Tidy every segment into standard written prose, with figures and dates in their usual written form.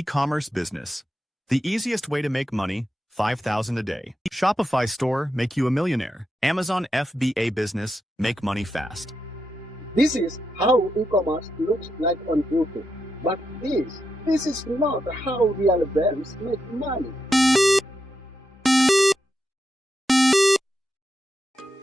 E-commerce business. The easiest way to make money, $5,000 a day. Shopify store, make you a millionaire. Amazon FBA business, make money fast. This is how e-commerce looks like on YouTube. But this is not how real brands make money.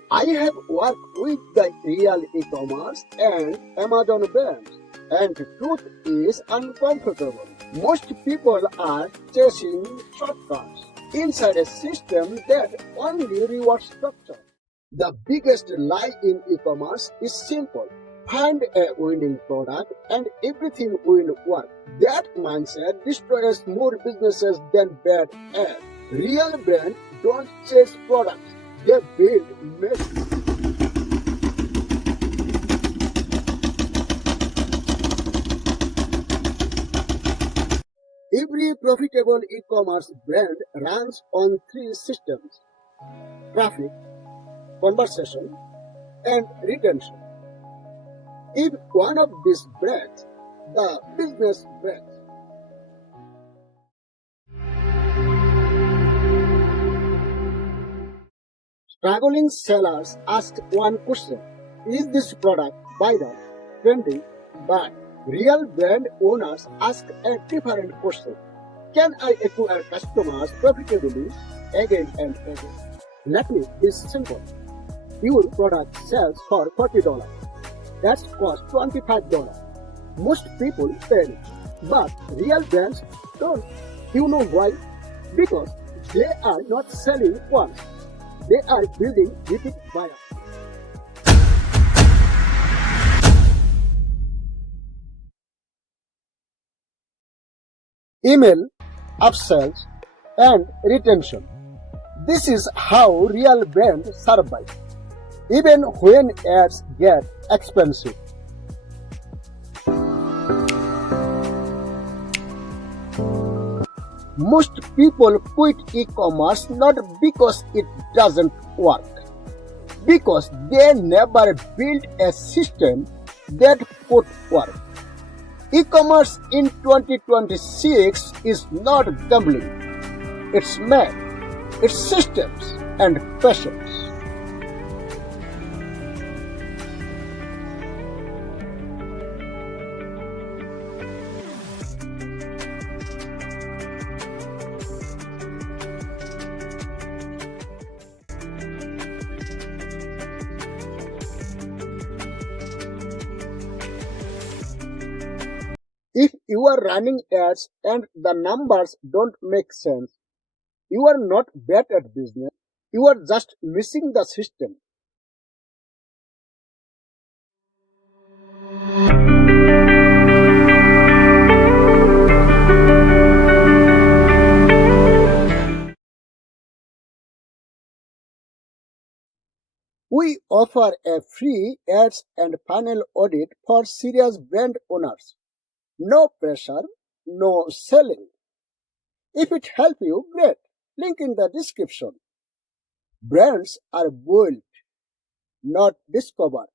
I have worked with the real e-commerce and Amazon brands, and the truth is uncomfortable. Most people are chasing shortcuts inside a system that only rewards structure. The biggest lie in e-commerce is simple. Find a winning product and everything will work. That mindset destroys more businesses than bad ads. Real brands don't chase products, they build magic. Every profitable e-commerce brand runs on 3 systems: traffic, conversation, and retention. If one of these breaks, the business breaks. Struggling sellers ask one question: is this product viral, trendy, buy? Real brand owners ask a different question: can I acquire customers profitably again and again? Let me be simple. Your product sells for $40. That costs $25. Most people pay it, but real brands don't. You know why? Because they are not selling once. They are building repeat buyers. Email, upsells, and retention. This is how real brands survive, even when ads get expensive. Most people quit e-commerce not because it doesn't work, because they never built a system that could work. E-commerce in 2026 is not gambling. It's math, it's systems and patience. If you are running ads and the numbers don't make sense, you are not bad at business, you are just missing the system. We offer a free ads and funnel audit for serious brand owners. No pressure, no selling. If it helps you, great. Link in the description. Brands are built, not discovered.